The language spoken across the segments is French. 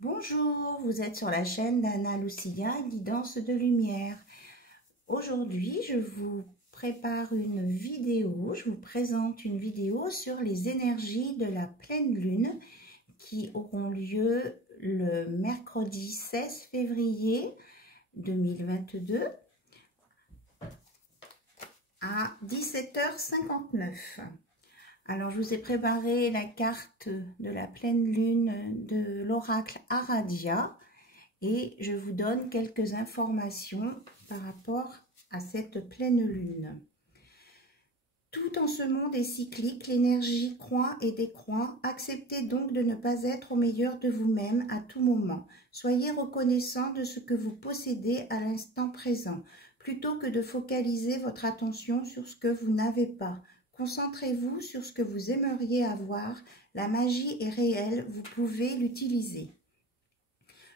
Bonjour, vous êtes sur la chaîne d'Anna Lucia, Guidance de Lumière. Aujourd'hui, je vous prépare une vidéo, je vous présente une vidéo sur les énergies de la pleine lune qui auront lieu le mercredi 16 février 2022 à 17h59. Alors, je vous ai préparé la carte de la pleine lune de l'oracle Aradia et je vous donne quelques informations par rapport à cette pleine lune. Tout en ce monde est cyclique, l'énergie croît et décroît. Acceptez donc de ne pas être au meilleur de vous-même à tout moment. Soyez reconnaissant de ce que vous possédez à l'instant présent, plutôt que de focaliser votre attention sur ce que vous n'avez pas. Concentrez-vous sur ce que vous aimeriez avoir. La magie est réelle, vous pouvez l'utiliser.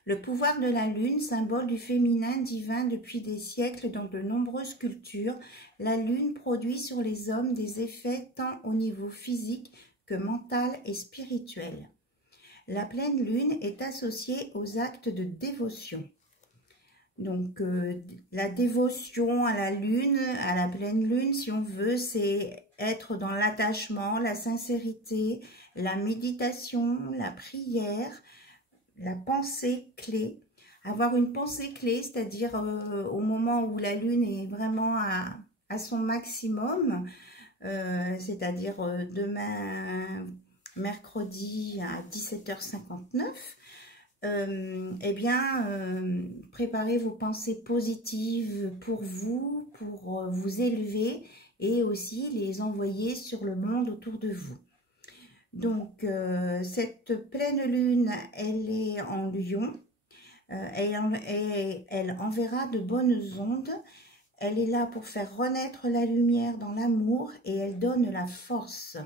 Le pouvoir de la lune, symbole du féminin divin depuis des siècles dans de nombreuses cultures, la lune produit sur les hommes des effets tant au niveau physique que mental et spirituel. La pleine lune est associée aux actes de dévotion. Donc, la dévotion à la lune, à la pleine lune, si on veut, c'est être dans l'attachement, la sincérité, la méditation, la prière, la pensée clé. Avoir une pensée clé, c'est-à-dire au moment où la lune est vraiment à son maximum, c'est-à-dire demain, mercredi à 17h59, eh bien, préparez vos pensées positives pour vous élever et aussi les envoyer sur le monde autour de vous. Donc, cette pleine lune, elle est en Lion, elle enverra de bonnes ondes. Elle est là pour faire renaître la lumière dans l'amour et elle donne la force.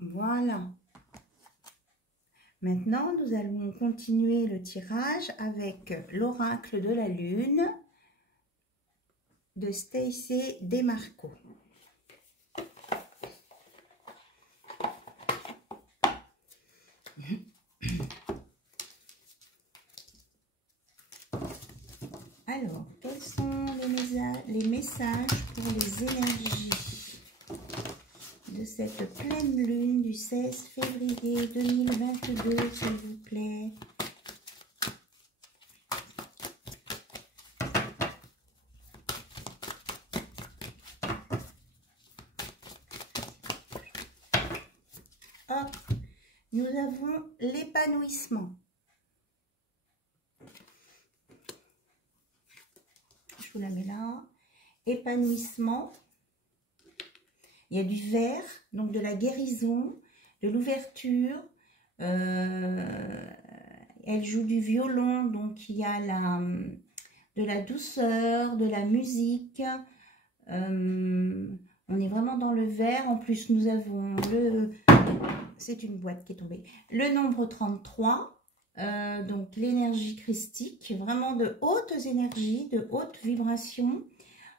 Voilà. Maintenant, nous allons continuer le tirage avec l'oracle de la lune de Stacey Demarco. Alors, quels sont les messages pour les énergies de cette pleine lune du 16 février 2022, s'il vous plaît? Hop, nous avons l'épanouissement. Je vous la mets là. Épanouissement. Il y a du vert, donc de la guérison, de l'ouverture. Elle joue du violon, donc il y a de la douceur, de la musique. On est vraiment dans le vert. En plus, nous avons c'est une boîte qui est tombée. Le nombre 33, donc l'énergie christique, vraiment de hautes énergies, de hautes vibrations.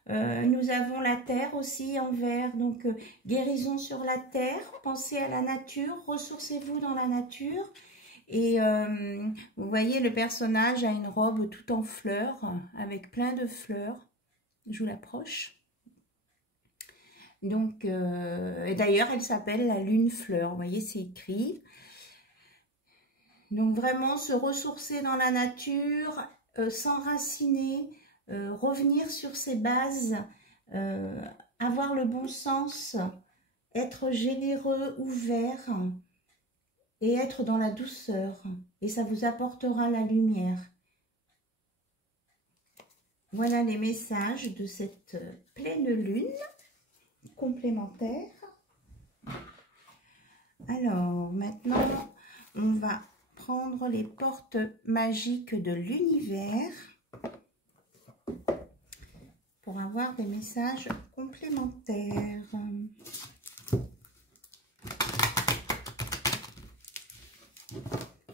Nous avons la terre aussi en vert, donc guérison sur la terre, pensez à la nature, ressourcez-vous dans la nature. Et vous voyez, le personnage a une robe tout en fleurs, avec plein de fleurs. Je vous l'approche. Donc, et d'ailleurs, elle s'appelle la lune fleur, vous voyez, c'est écrit. Donc vraiment, se ressourcer dans la nature, s'enraciner, revenir sur ses bases, avoir le bon sens, être généreux, ouvert et être dans la douceur. Et ça vous apportera la lumière. Voilà les messages de cette pleine lune complémentaire. Alors, maintenant, on va prendre les portes magiques de l'univers pour avoir des messages complémentaires.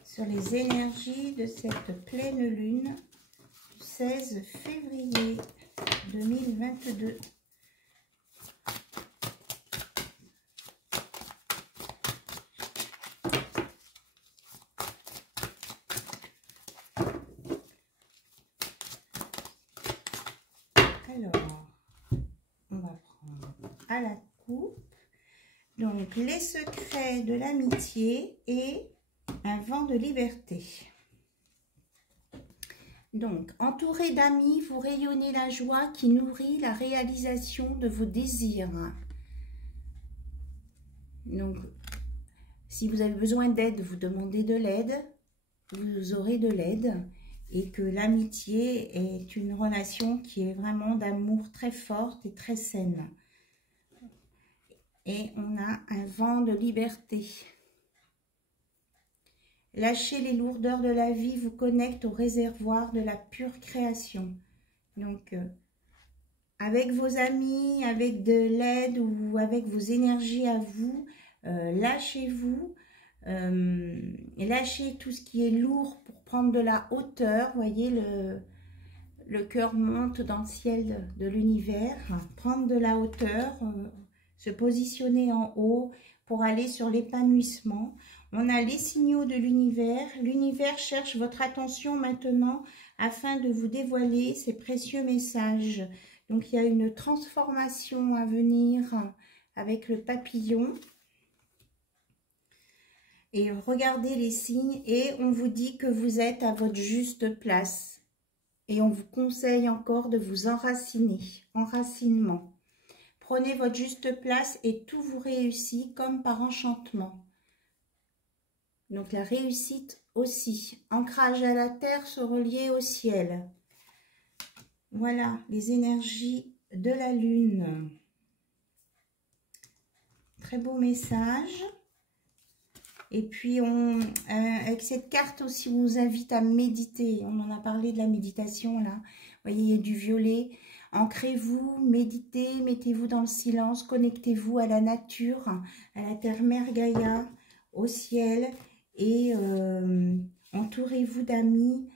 Sur les énergies de cette pleine lune du 16 février 2022. à la coupe. Donc, les secrets de l'amitié et un vent de liberté. Donc, entouré d'amis, vous rayonnez la joie qui nourrit la réalisation de vos désirs. Donc, si vous avez besoin d'aide, vous demandez de l'aide, vous aurez de l'aide. Et que l'amitié est une relation qui est vraiment d'amour très forte et très saine. Et on a un vent de liberté. Lâcher les lourdeurs de la vie vous connecte au réservoir de la pure création. Donc, avec vos amis, avec de l'aide ou avec vos énergies à vous, lâchez-vous. Lâchez tout ce qui est lourd pour prendre de la hauteur. Vous voyez, le cœur monte dans le ciel de l'univers. Prendre de la hauteur, se positionner en haut pour aller sur l'épanouissement. On a les signaux de l'univers. L'univers cherche votre attention maintenant afin de vous dévoiler ces précieux messages. Donc, il y a une transformation à venir avec le papillon. Et regardez les signes et on vous dit que vous êtes à votre juste place. Et on vous conseille encore de vous enraciner. Enracinement. Prenez votre juste place et tout vous réussit comme par enchantement. Donc la réussite aussi. Ancrage à la terre, se relier au ciel. Voilà les énergies de la lune. Très beau message. Et puis, avec cette carte aussi, on vous invite à méditer. On en a parlé de la méditation, là. Vous voyez, il y a du violet. Ancrez-vous, méditez, mettez-vous dans le silence, connectez-vous à la nature, à la terre-mère Gaïa, au ciel. Et entourez-vous d'amis.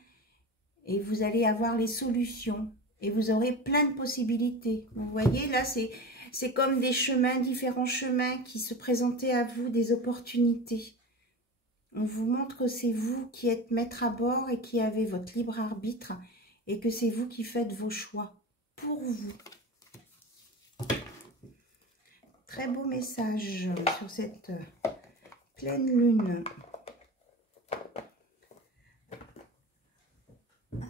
Et vous allez avoir les solutions. Et vous aurez plein de possibilités. Vous voyez, là, c'est comme des chemins, différents chemins qui se présentaient à vous, des opportunités. On vous montre que c'est vous qui êtes maître à bord et qui avez votre libre arbitre et que c'est vous qui faites vos choix pour vous. Très beau message sur cette pleine lune.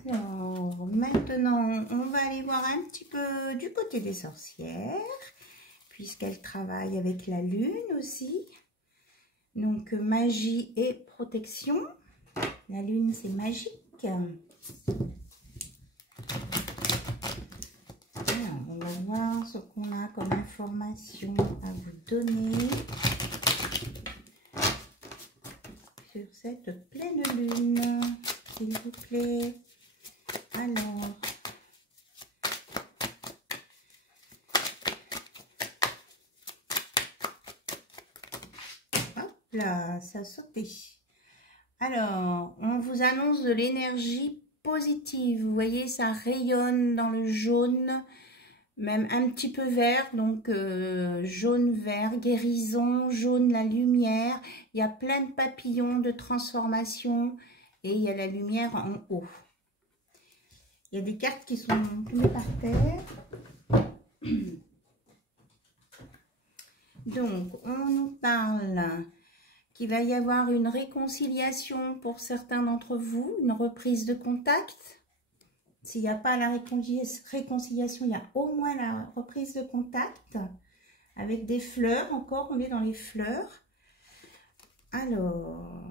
Alors, maintenant, on va aller voir un petit peu du côté des sorcières, puisqu'elles travaillent avec la lune aussi. Donc, magie et protection. La lune, c'est magique. Alors, on va voir ce qu'on a comme information à vous donner sur cette pleine lune, s'il vous plaît. Alors, là, ça a sauté. Alors, on vous annonce de l'énergie positive. Vous voyez, ça rayonne dans le jaune, même un petit peu vert. Donc, jaune-vert, guérison, jaune, la lumière. Il y a plein de papillons de transformation et il y a la lumière en haut. Il y a des cartes qui sont tombées par terre. Donc, on nous parle qu'il va y avoir une réconciliation pour certains d'entre vous, une reprise de contact. S'il n'y a pas la réconciliation, il y a au moins la reprise de contact avec des fleurs. Encore, on est dans les fleurs. Alors,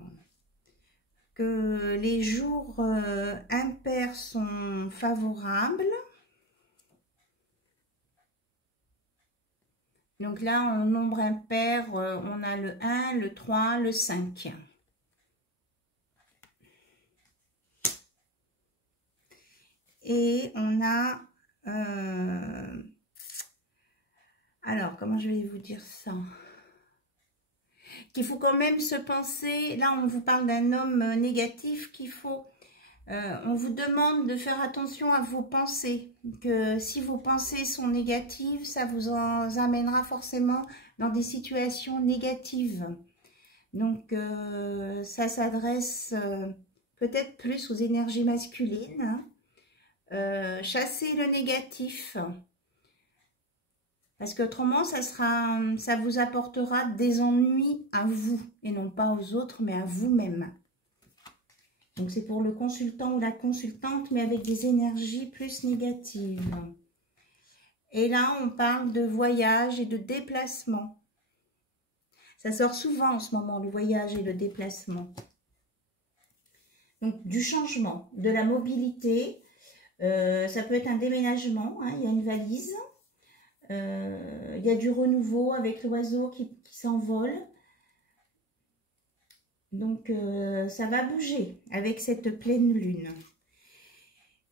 que les jours impairs sont favorables. Donc là, en nombre impair, on a le 1, le 3, le 5. Et on a... alors, comment je vais vous dire ça? Qu'il faut quand même se penser... Là, on vous parle d'un homme négatif qu'il faut... on vous demande de faire attention à vos pensées, que si vos pensées sont négatives, ça vous amènera forcément dans des situations négatives. Donc, ça s'adresse peut-être plus aux énergies masculines. Chasser le négatif. Parce qu'autrement, ça vous apportera des ennuis à vous, et non pas aux autres, mais à vous-même. Donc, c'est pour le consultant ou la consultante, mais avec des énergies plus négatives. Et là, on parle de voyage et de déplacement. Ça sort souvent en ce moment, le voyage et le déplacement. Donc, du changement, de la mobilité. Ça peut être un déménagement, hein, il y a une valise. Il y a du renouveau avec l'oiseau qui s'envole. Donc, ça va bouger avec cette pleine lune.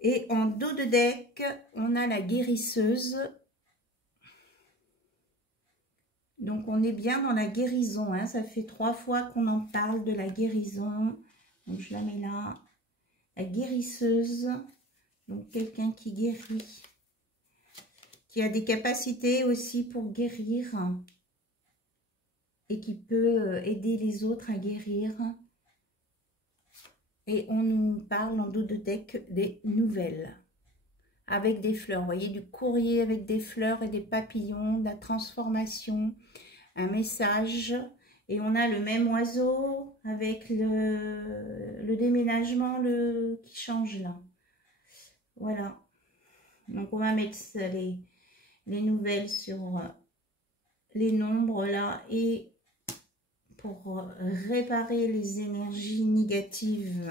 Et en dos de deck, on a la guérisseuse. Donc, on est bien dans la guérison. Hein. Ça fait 3 fois qu'on en parle de la guérison. Donc, je la mets là. La guérisseuse. Donc, quelqu'un qui guérit. Qui a des capacités aussi pour guérir. Et qui peut aider les autres à guérir. Et on nous parle en dos de deck des nouvelles. Avec des fleurs, vous voyez, du courrier avec des fleurs et des papillons, de la transformation, un message. Et on a le même oiseau avec le déménagement qui change là. Voilà. Donc on va mettre les nouvelles sur les nombres là et pour réparer les énergies négatives.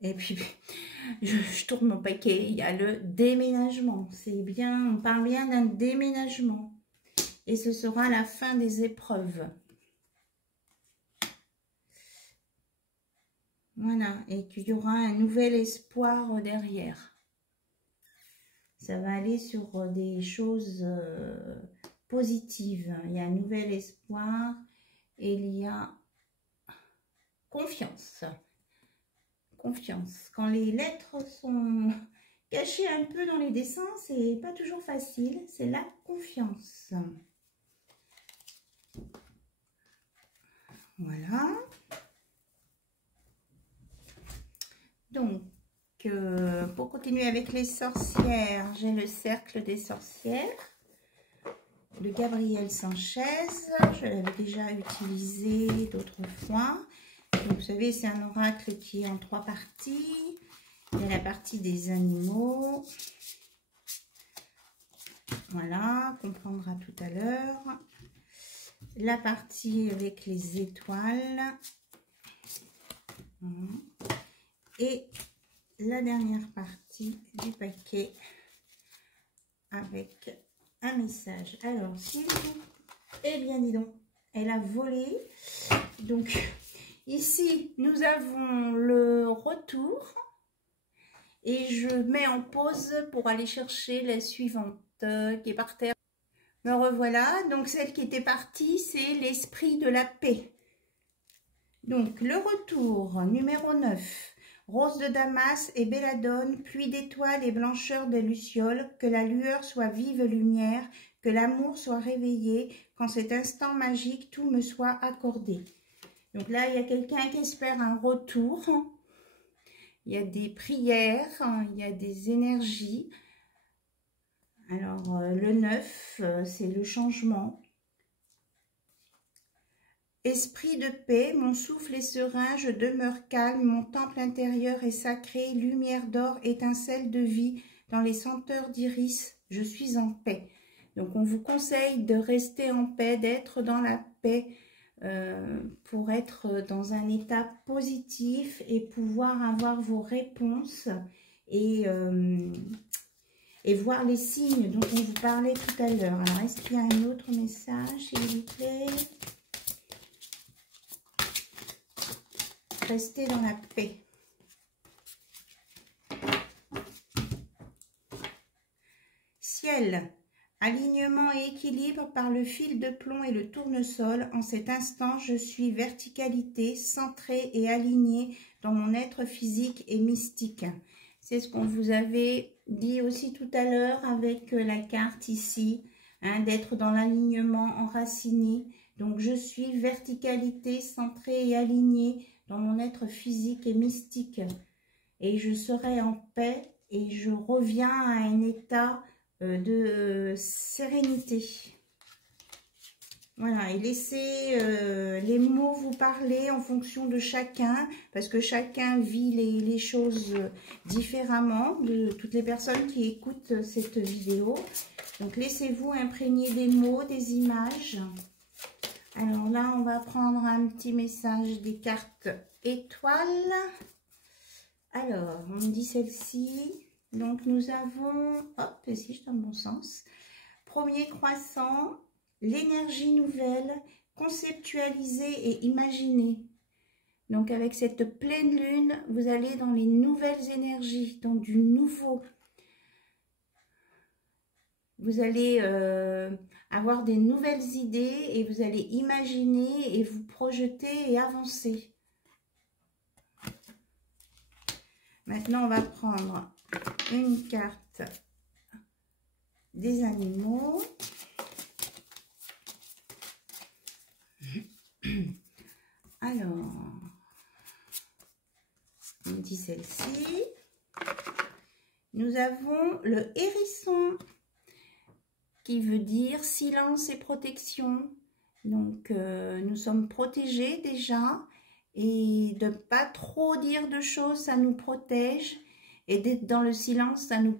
Et puis, je tourne mon paquet, il y a le déménagement. C'est bien, on parle bien d'un déménagement. Et ce sera la fin des épreuves. Voilà, et qu'il y aura un nouvel espoir derrière. Ça va aller sur des choses positives. Il y a un nouvel espoir et il y a confiance. Confiance. Quand les lettres sont cachées un peu dans les dessins, c'est pas toujours facile. C'est la confiance. Voilà. Donc, pour continuer avec les sorcières, j'ai le cercle des sorcières de Gabriel Sanchez. Je l'avais déjà utilisé d'autres fois. Donc, vous savez, c'est un oracle qui est en 3 parties. Il y a la partie des animaux. Voilà, qu'on prendra tout à l'heure. La partie avec les étoiles. Et la dernière partie du paquet avec un message. Alors, si vous... Eh bien, dis donc, elle a volé. Donc... Ici, nous avons le retour et je mets en pause pour aller chercher la suivante qui est par terre. Me revoilà. Donc, celle qui était partie, c'est l'esprit de la paix. Donc, le retour, numéro 9. Rose de Damas et belladone, pluie d'étoiles et blancheur des lucioles, que la lueur soit vive lumière, que l'amour soit réveillé, qu'en cet instant magique, tout me soit accordé. Donc là, il y a quelqu'un qui espère un retour. Il y a des prières, il y a des énergies. Alors, le 9, c'est le changement. Esprit de paix, mon souffle est serein, je demeure calme, mon temple intérieur est sacré, lumière d'or, étincelle de vie, dans les senteurs d'iris, je suis en paix. Donc, on vous conseille de rester en paix, d'être dans la paix, pour être dans un état positif et pouvoir avoir vos réponses et voir les signes dont on vous parlait tout à l'heure. Alors, est-ce qu'il y a un autre message, s'il vous plaît? Restez dans la paix. Ciel. Alignement et équilibre par le fil de plomb et le tournesol. En cet instant, je suis verticalité, centrée et alignée dans mon être physique et mystique. C'est ce qu'on vous avait dit aussi tout à l'heure avec la carte ici, hein, d'être dans l'alignement enraciné. Donc, je suis verticalité, centrée et alignée dans mon être physique et mystique. Et je serai en paix et je reviens à un état de sérénité. Voilà, et laissez les mots vous parler en fonction de chacun, parce que chacun vit les choses différemment, de toutes les personnes qui écoutent cette vidéo. Donc, laissez-vous imprégner des mots, des images. Alors là, on va prendre un petit message des cartes étoiles. Alors, on dit celle-ci. Donc, nous avons, hop, si je dans le bon sens, premier croissant. L'énergie nouvelle, conceptualisée et imaginée. Donc avec cette pleine lune, vous allez dans les nouvelles énergies, dans du nouveau. Vous allez avoir des nouvelles idées et vous allez imaginer et vous projeter et avancer. Maintenant, on va prendre une carte des animaux. Alors, on dit celle-ci. Nous avons le hérisson qui veut dire silence et protection. Donc, nous sommes protégés déjà et de ne pas trop dire de choses, ça nous protège. Et d'être dans le silence, ça nous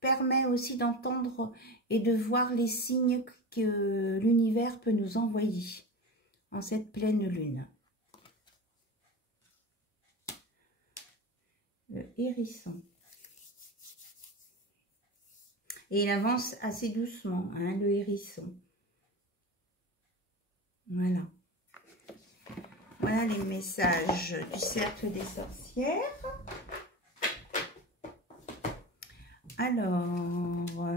permet aussi d'entendre et de voir les signes que l'univers peut nous envoyer en cette pleine lune. Le hérisson. Et il avance assez doucement, hein, le hérisson. Voilà. Voilà les messages du cercle des sorcières. Alors,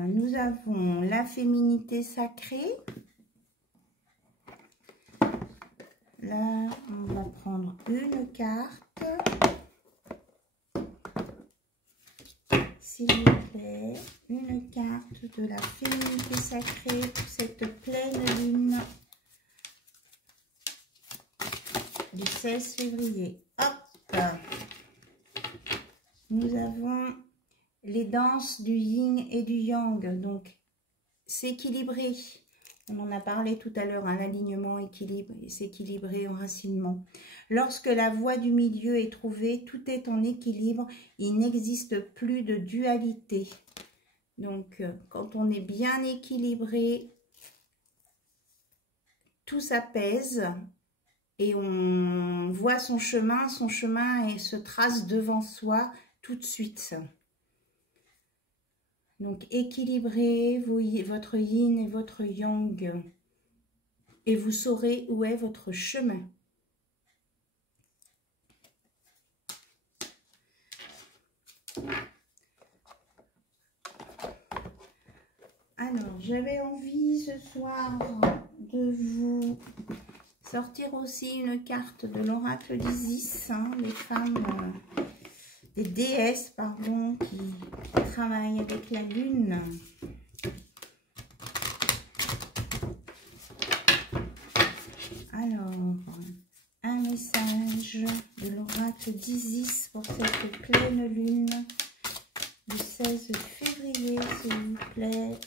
nous avons la féminité sacrée. Là, on va prendre une carte. S'il vous plaît, une carte de la féminité sacrée pour cette pleine lune du 16 février. Hop! Nous avons les danses du yin et du yang, donc s'équilibrer. On en a parlé tout à l'heure, hein, l'alignement, équilibre, s'équilibrer, enracinement. Lorsque la voie du milieu est trouvée, tout est en équilibre. Il n'existe plus de dualité. Donc, quand on est bien équilibré, tout s'apaise et on voit son chemin et se trace devant soi tout de suite. Donc, équilibrez votre yin et votre yang et vous saurez où est votre chemin. Alors, j'avais envie ce soir de vous sortir aussi une carte de l'oracle d'Isis, hein, les femmes... des déesses, pardon, qui travaillent avec la lune. Alors, un message de l'oracle d'Isis pour cette pleine lune du 16 février, s'il vous plaît.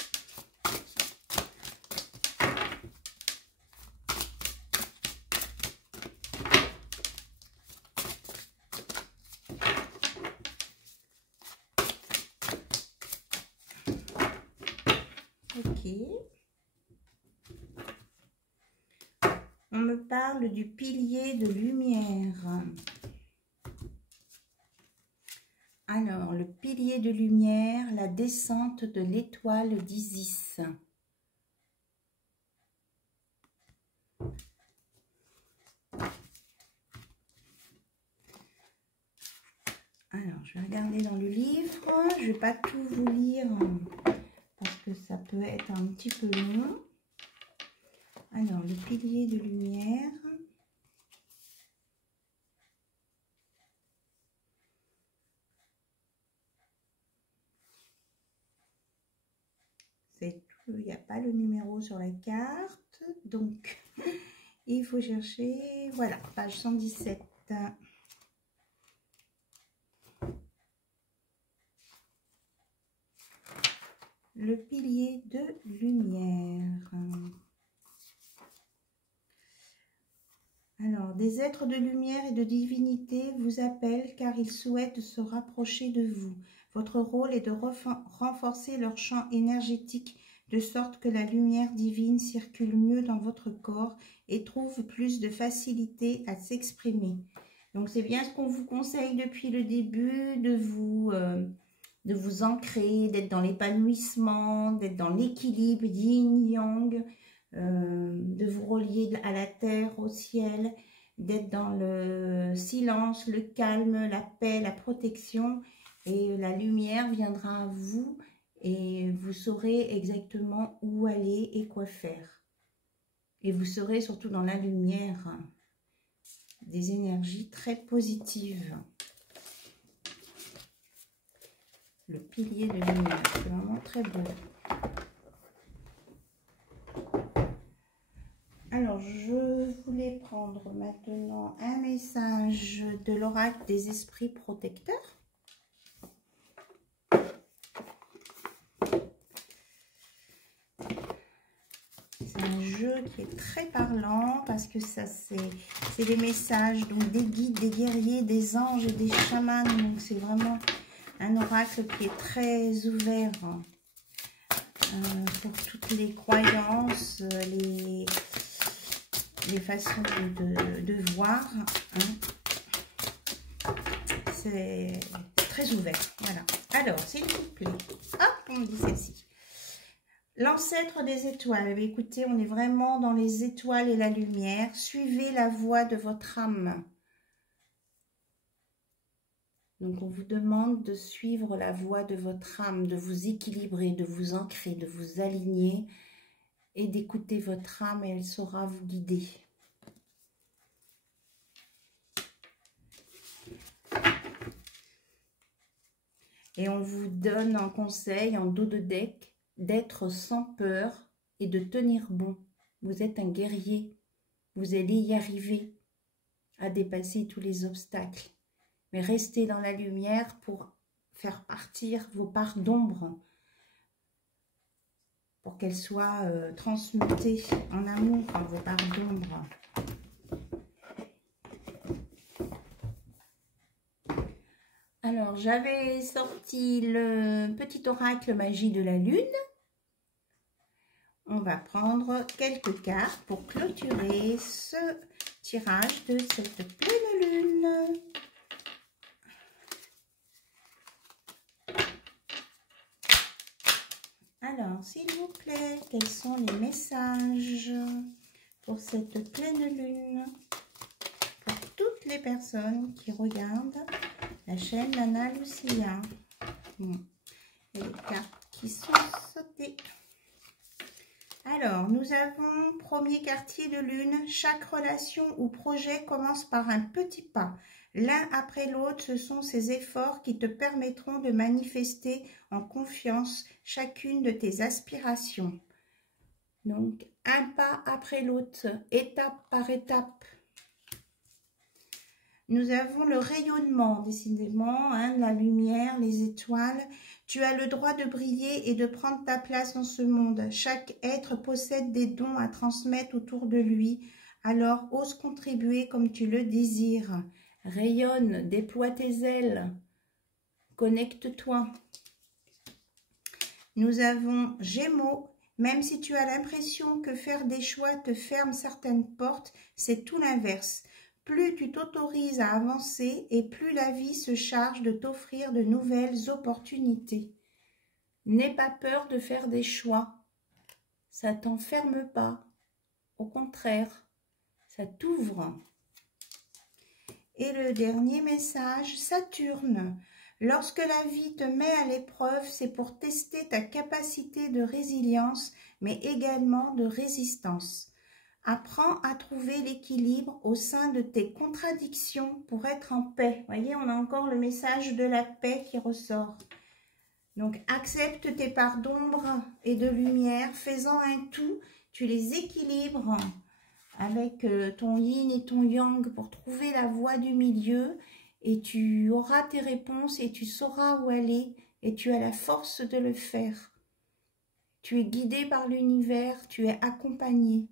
On me parle du pilier de lumière. Alors, le pilier de lumière, la descente de l'étoile d'Isis. Alors, je vais regarder dans le livre. Je ne vais pas tout vous lire parce que ça peut être un petit peu long. Alors, le pilier de lumière. C'est tout, il n'y a pas le numéro sur la carte. Donc, il faut chercher, voilà, page 117. le pilier de lumière. Alors, des êtres de lumière et de divinité vous appellent car ils souhaitent se rapprocher de vous. Votre rôle est de renforcer leur champ énergétique de sorte que la lumière divine circule mieux dans votre corps et trouve plus de facilité à s'exprimer. Donc, c'est bien ce qu'on vous conseille depuis le début, de vous ancrer, d'être dans l'épanouissement, d'être dans l'équilibre yin-yang, de vous relier à la terre, au ciel, d'être dans le silence, le calme, la paix, la protection, et la lumière viendra à vous et vous saurez exactement où aller et quoi faire. Et vous serez surtout dans la lumière des énergies très positives. Le pilier de lumière, c'est vraiment très beau. Alors, je voulais prendre maintenant un message de l'oracle des esprits protecteurs. C'est un jeu qui est très parlant parce que ça, c'est des messages donc des guides, des guerriers, des anges et des chamans. Donc, c'est vraiment un oracle qui est très ouvert pour toutes les croyances, les façons de voir. Hein. C'est très ouvert. Voilà. Alors, s'il vous plaît. Hop, on dit celle-ci. L'ancêtre des étoiles. Écoutez, on est vraiment dans les étoiles et la lumière. Suivez la voie de votre âme. Donc, on vous demande de suivre la voie de votre âme, de vous équilibrer, de vous ancrer, de vous aligner et d'écouter votre âme et elle saura vous guider. Et on vous donne un conseil en dos de deck d'être sans peur et de tenir bon. Vous êtes un guerrier. Vous allez y arriver à dépasser tous les obstacles. Mais restez dans la lumière pour faire partir vos parts d'ombre, pour qu'elles soient transmutées en amour, vos parts d'ombre. Alors, j'avais sorti le petit oracle magie de la lune. On va prendre quelques cartes pour clôturer ce tirage de cette pleine lune. Alors, s'il vous plaît, quels sont les messages pour cette pleine lune? Pour toutes les personnes qui regardent la chaîne Nana Lucia. Et les cartes qui sont sautées. Alors, nous avons premier quartier de lune. Chaque relation ou projet commence par un petit pas. L'un après l'autre, ce sont ces efforts qui te permettront de manifester en confiance chacune de tes aspirations. Donc, un pas après l'autre, étape par étape. Nous avons le rayonnement, décidément, la lumière, les étoiles. Tu as le droit de briller et de prendre ta place dans ce monde. Chaque être possède des dons à transmettre autour de lui. Alors, ose contribuer comme tu le désires. Rayonne, déploie tes ailes, connecte-toi. Nous avons Gémeaux. Même si tu as l'impression que faire des choix te ferme certaines portes, c'est tout l'inverse. Plus tu t'autorises à avancer et plus la vie se charge de t'offrir de nouvelles opportunités. N'aie pas peur de faire des choix. Ça ne t'enferme pas. Au contraire, ça t'ouvre. Et le dernier message, Saturne. Lorsque la vie te met à l'épreuve, c'est pour tester ta capacité de résilience, mais également de résistance. Apprends à trouver l'équilibre au sein de tes contradictions pour être en paix. Vous voyez, on a encore le message de la paix qui ressort. Donc, accepte tes parts d'ombre et de lumière, fais-en un tout, tu les équilibres avec ton yin et ton yang pour trouver la voie du milieu et tu auras tes réponses et tu sauras où aller et tu as la force de le faire. Tu es guidé par l'univers, tu es accompagné.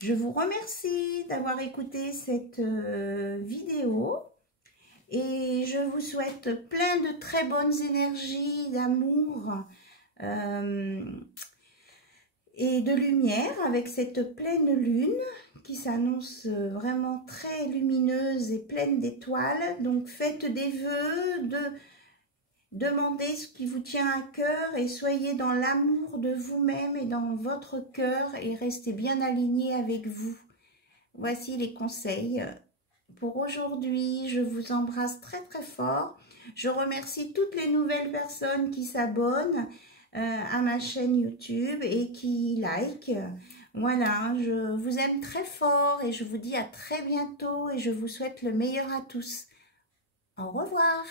Je vous remercie d'avoir écouté cette vidéo et je vous souhaite plein de très bonnes énergies, d'amour et de lumière avec cette pleine lune qui s'annonce vraiment très lumineuse et pleine d'étoiles. Donc faites des vœux, demandez ce qui vous tient à cœur et soyez dans l'amour de vous-même et dans votre cœur et restez bien alignés avec vous. Voici les conseils pour aujourd'hui. Je vous embrasse très très fort. Je remercie toutes les nouvelles personnes qui s'abonnent à ma chaîne YouTube et qui like. Voilà, je vous aime très fort et je vous dis à très bientôt et je vous souhaite le meilleur à tous. Au revoir.